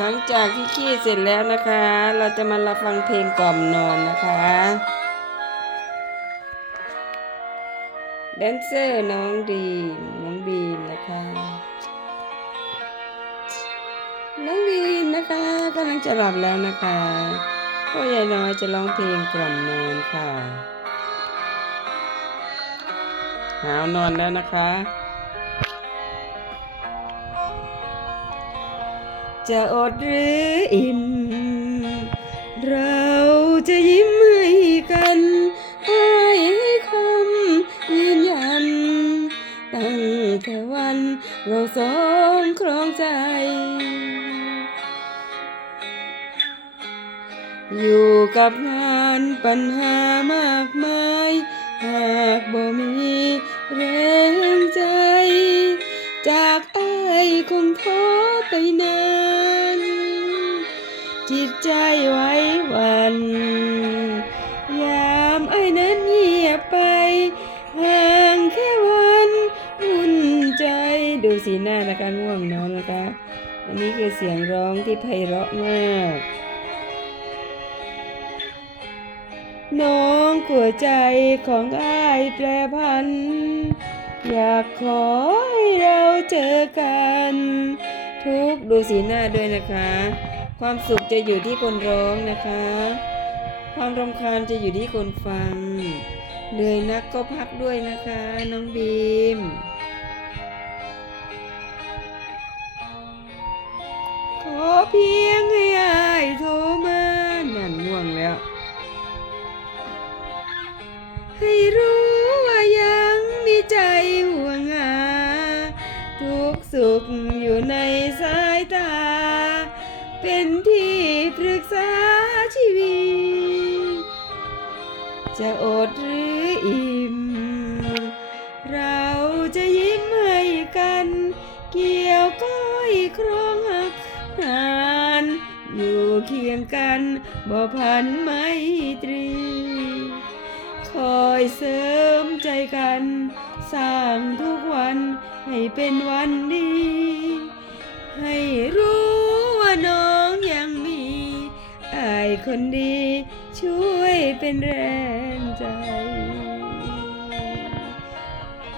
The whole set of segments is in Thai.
หลังจากที่ขี้เสร็จแล้วนะคะ เราจะมารับฟังเพลงกล่อมนอนนะคะ แดนเซอร์น้องดีมน้องบีมนะคะ น้องบีมนะคะกำลังจะหลับแล้วนะคะพ่อใหญ่น้อยจะร้องเพลงกล่อมนอนค่ะหาวนอนแล้วนะคะ จะอดหรืออิ่ม เราจะยิ้มให้กันให้คำยืนยัน ตั้งแต่วันเราสองครองใจ อยู่กับงานปัญหามากมาย หากบ่มีแรงใจ จากอ้ายคงท้อไปนาน ใจไว้วัน ยามไอ้นั้นเงียบไป ห่างแค่วันวุ่นใจดูสีหน้านะคะง่วงนอนนะคะ อันนี้คือเสียงร้องที่ไพเราะมาก น้องกลัวใจของอ้ายแปรพัน อยากขอให้เราเจอกัน ทุกดูสีหน้าด้วยนะคะ ความสุขจะอยู่ที่คนร้องนะคะ ความรำคาญจะอยู่ที่คนฟัง เหนื่อยนักก็พักด้วยนะคะ น้องบีม ขอเพียงให้อายโทรมานั่นง่วงแล้ว ให้ ที่ปรึกษาชีวิต จะอดหรืออิ่ม เราจะยิ้มให้กัน เกี่ยวก้อยครองหักหานอยู่เคียงกันบ่พันไม่ตรี คอยเสริมใจกัน สร้างทุกวันให้เป็นวันดี ให้รู้ คนดี ช่วยเป็นแรงใจ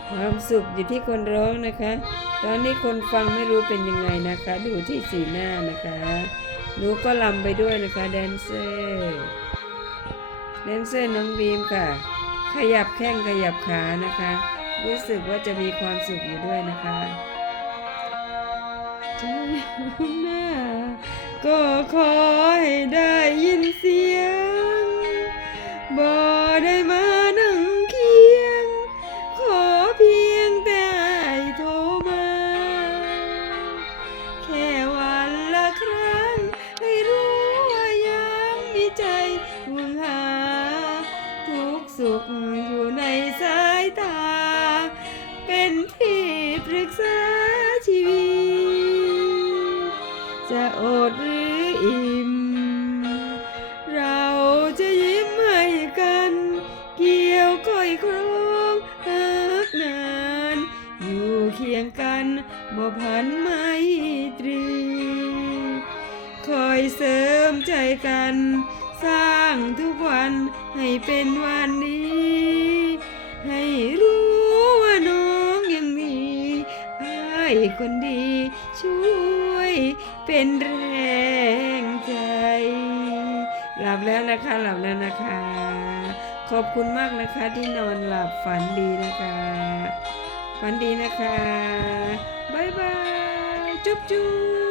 ความสุขอยู่ที่คนร้องนะคะ ตอนนี้คนฟังไม่รู้เป็นยังไงนะคะ ดูที่สีหน้านะคะหนูก็ลำไปด้วยนะคะแดนเซอร์แดนเซอร์น้องบีมค่ะ ขยับแข้งขยับขานะคะ รู้สึกว่าจะมีความสุขอยู่ด้วยนะคะใจหน้าก็ขอให้ได้ บ่พันไมตรี คอยเสริมใจกัน สร้างทุกวันให้เป็นวันนี้ให้รู้ว่าน้องยังมีอ้คนดี ช่วยเป็นแรงใจ หลับแล้วนะคะหลับแล้วนะคะ ขอบคุณมากนะคะที่นอนหลับฝันดีนะคะ ฝันดีนะคะ บ๊ายบาย จุ๊บจุ๊บ